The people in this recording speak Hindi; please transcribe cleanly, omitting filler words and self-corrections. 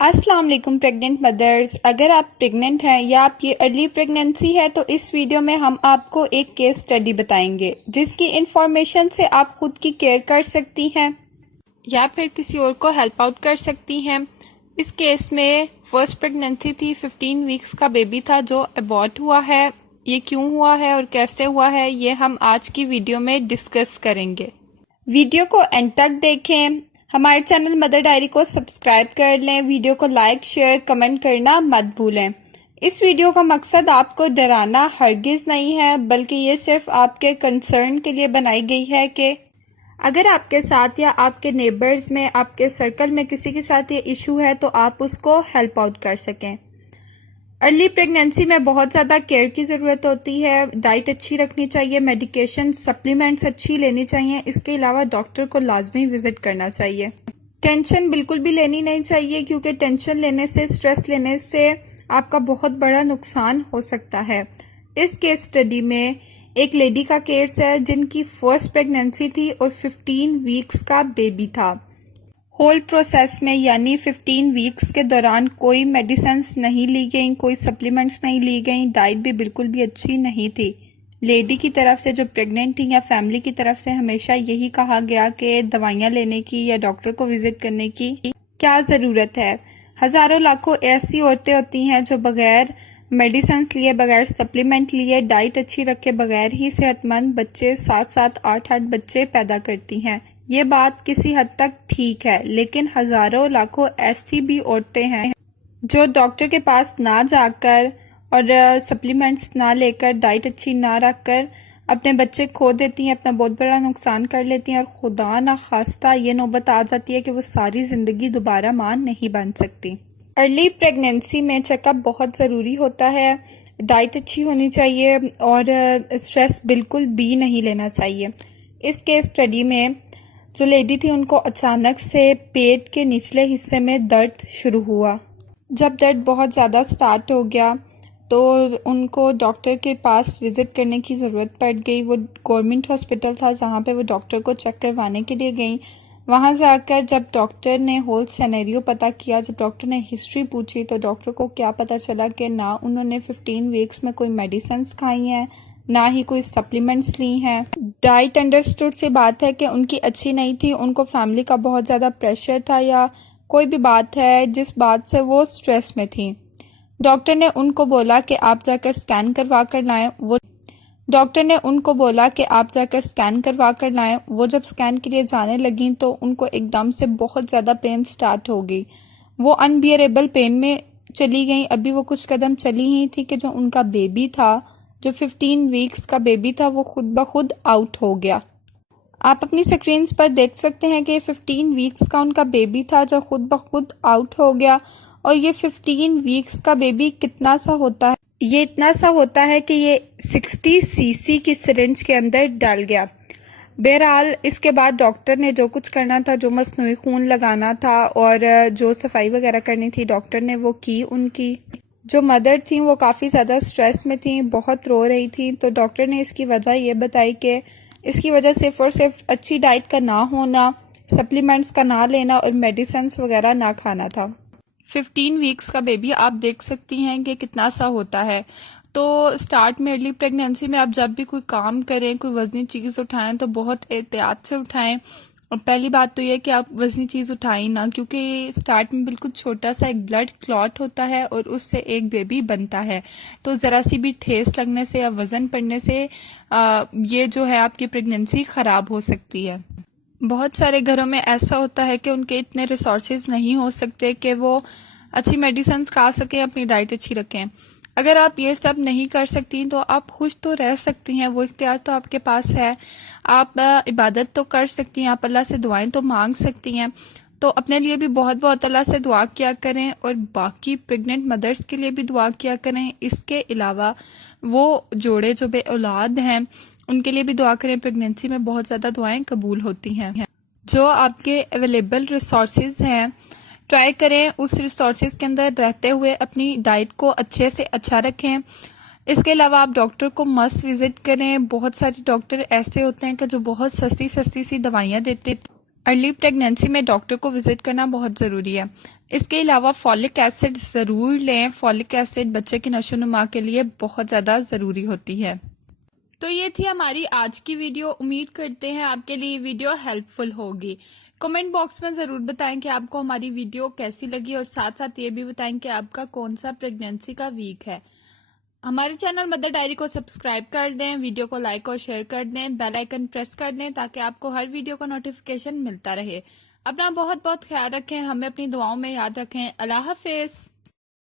अस्सलाम वालेकुम प्रेग्नेंट मदर्स। अगर आप प्रेग्नेंट हैं या आप ये अर्ली प्रेगनेंसी है तो इस वीडियो में हम आपको एक केस स्टडी बताएंगे जिसकी इंफॉर्मेशन से आप खुद की केयर कर सकती हैं या फिर किसी और को हेल्प आउट कर सकती हैं। इस केस में फर्स्ट प्रेगनेंसी थी, 15 वीक्स का बेबी था जो अबॉर्ट हुआ है। ये क्यों हुआ है और कैसे हुआ है ये हम आज की वीडियो में डिस्कस करेंगे। वीडियो को एंड तक देखें। हमारे चैनल मदर डायरी को सब्सक्राइब कर लें। वीडियो को लाइक शेयर कमेंट करना मत भूलें। इस वीडियो का मकसद आपको डराना हरगिज नहीं है, बल्कि ये सिर्फ आपके कंसर्न के लिए बनाई गई है कि अगर आपके साथ या आपके नेबर्स में, आपके सर्कल में किसी के साथ ये इशू है तो आप उसको हेल्प आउट कर सकें। अर्ली प्रेगनेंसी में बहुत ज़्यादा केयर की ज़रूरत होती है। डाइट अच्छी रखनी चाहिए, मेडिकेशन सप्लीमेंट्स अच्छी लेनी चाहिए। इसके अलावा डॉक्टर को लाजमी विजिट करना चाहिए। टेंशन बिल्कुल भी लेनी नहीं चाहिए, क्योंकि टेंशन लेने से, स्ट्रेस लेने से आपका बहुत बड़ा नुकसान हो सकता है। इस केस स्टडी में एक लेडी का केस है जिनकी फर्स्ट प्रेगनेंसी थी और 15 वीक्स का बेबी था। होल प्रोसेस में यानी 15 वीक्स के दौरान कोई मेडिसिन्स नहीं ली गई, कोई सप्लीमेंट्स नहीं ली गई, डाइट भी बिल्कुल भी अच्छी नहीं थी। लेडी की तरफ से, जो प्रेग्नेंट थी, या फैमिली की तरफ से हमेशा यही कहा गया कि दवाइयाँ लेने की या डॉक्टर को विजिट करने की क्या ज़रूरत है। हज़ारों लाखों ऐसी औरतें होती हैं जो बगैर मेडिसिन्स लिए, बगैर सप्लीमेंट लिए, डाइट अच्छी रखे बगैर ही सेहतमंद बच्चे, 7-7 8-8 बच्चे पैदा करती हैं। ये बात किसी हद तक ठीक है, लेकिन हजारों लाखों ऐसी भी औरतें हैं जो डॉक्टर के पास ना जाकर और सप्लीमेंट्स ना लेकर, डाइट अच्छी ना रखकर अपने बच्चे खो देती हैं, अपना बहुत बड़ा नुकसान कर लेती हैं, और खुदा ना खास्ता ये नौबत आ जाती है कि वो सारी ज़िंदगी दोबारा मां नहीं बन सकती। अर्ली प्रेगनेंसी में चेकअप बहुत ज़रूरी होता है। डाइट अच्छी होनी चाहिए और स्ट्रेस बिल्कुल भी नहीं लेना चाहिए। इस केस स्टडी में जो लेडी थी उनको अचानक से पेट के निचले हिस्से में दर्द शुरू हुआ। जब दर्द बहुत ज़्यादा स्टार्ट हो गया तो उनको डॉक्टर के पास विज़िट करने की ज़रूरत पड़ गई। वो गवर्नमेंट हॉस्पिटल था जहाँ पे वो डॉक्टर को चेक करवाने के लिए गई। वहाँ जाकर जब डॉक्टर ने होल सिनेरियो पता किया, जब डॉक्टर ने हिस्ट्री पूछी, तो डॉक्टर को क्या पता चला कि ना उन्होंने 15 वीक्स में कोई मेडिसिन्स खाई हैं, ना ही कोई सप्लीमेंट्स ली हैं। डाइट अंडरस्टूड सी बात है कि उनकी अच्छी नहीं थी, उनको फैमिली का बहुत ज़्यादा प्रेशर था या कोई भी बात है जिस बात से वो स्ट्रेस में थी। डॉक्टर ने उनको बोला कि आप जाकर स्कैन करवा कर लाएं। वो जब स्कैन के लिए जाने लगी तो उनको एकदम से बहुत ज़्यादा पेन स्टार्ट हो गई। वो अनबियरेबल पेन में चली गई। अभी वो कुछ कदम चली ही थी कि जो उनका बेबी था, जो 15 वीक्स का बेबी था, वो खुद ब खुद आउट हो गया। आप अपनी स्क्रीन्स पर देख सकते हैं कि 15 वीक्स का उनका बेबी था जो खुद ब खुद आउट हो गया। और ये 15 वीक्स का बेबी कितना सा होता है? ये इतना सा होता है कि ये 60 सीसी की सिरिंज के अंदर डाल गया। बहरहाल इसके बाद डॉक्टर ने जो कुछ करना था, जो मसनूई खून लगाना था और जो सफाई वगैरह करनी थी, डॉक्टर ने वो की। उनकी जो मदर थी वो काफ़ी ज़्यादा स्ट्रेस में थी, बहुत रो रही थी। तो डॉक्टर ने इसकी वजह ये बताई कि इसकी वजह सिर्फ और सिर्फ अच्छी डाइट का ना होना, सप्लीमेंट्स का ना लेना और मेडिसिन्स वगैरह ना खाना था। 15 वीक्स का बेबी आप देख सकती हैं कि कितना सा होता है। तो स्टार्ट में अर्ली प्रेगनेंसी में आप जब भी कोई काम करें, कोई वज़नी चीज़ उठाएं तो बहुत एहतियात से उठाएं। और पहली बात तो ये कि आप वज़नी चीज़ उठाएं ना, क्योंकि स्टार्ट में बिल्कुल छोटा सा एक ब्लड क्लॉट होता है और उससे एक बेबी बनता है। तो ज़रा सी भी ठेस लगने से या वज़न पड़ने से ये जो है आपकी प्रेगनेंसी ख़राब हो सकती है। बहुत सारे घरों में ऐसा होता है कि उनके इतने रिसोर्सेज नहीं हो सकते कि वो अच्छी मेडिसिन्स खा सकें, अपनी डाइट अच्छी रखें। अगर आप ये सब नहीं कर सकती तो आप खुश तो रह सकती हैं, वो इख्तियार तो आपके पास है। आप इबादत तो कर सकती हैं, आप अल्लाह से दुआएं तो मांग सकती हैं। तो अपने लिए भी बहुत बहुत अल्लाह से दुआ किया करें और बाकी प्रेग्नेंट मदर्स के लिए भी दुआ किया करें। इसके अलावा वो जोड़े जो बे औलाद हैं उनके लिए भी दुआ करें। प्रेगनेंसी में बहुत ज़्यादा दुआएं कबूल होती हैं। जो आपके अवेलेबल रिसोर्सेज हैं, ट्राई करें उस रिसोर्सेज के अंदर रहते हुए अपनी डाइट को अच्छे से अच्छा रखें। इसके अलावा आप डॉक्टर को मस्ट विजिट करें। बहुत सारे डॉक्टर ऐसे होते हैं कि जो बहुत सस्ती सस्ती सी दवाइयाँ देते। अर्ली प्रेगनेंसी में डॉक्टर को विजिट करना बहुत ज़रूरी है। इसके अलावा फॉलिक एसिड ज़रूर लें। फॉलिक एसिड बच्चे की नशोनुमा के लिए बहुत ज़्यादा ज़रूरी होती है। तो ये थी हमारी आज की वीडियो। उम्मीद करते हैं आपके लिए वीडियो हेल्पफुल होगी। कमेंट बॉक्स में ज़रूर बताएं कि आपको हमारी वीडियो कैसी लगी और साथ साथ ये भी बताएं कि आपका कौन सा प्रेगनेंसी का वीक है। हमारे चैनल मदर डायरी को सब्सक्राइब कर दें, वीडियो को लाइक और शेयर कर दें, बेल आइकन प्रेस कर दें ताकि आपको हर वीडियो का नोटिफिकेशन मिलता रहे। अपना बहुत बहुत ख्याल रखें, हमें अपनी दुआओं में याद रखें। अल्लाह हाफिज़।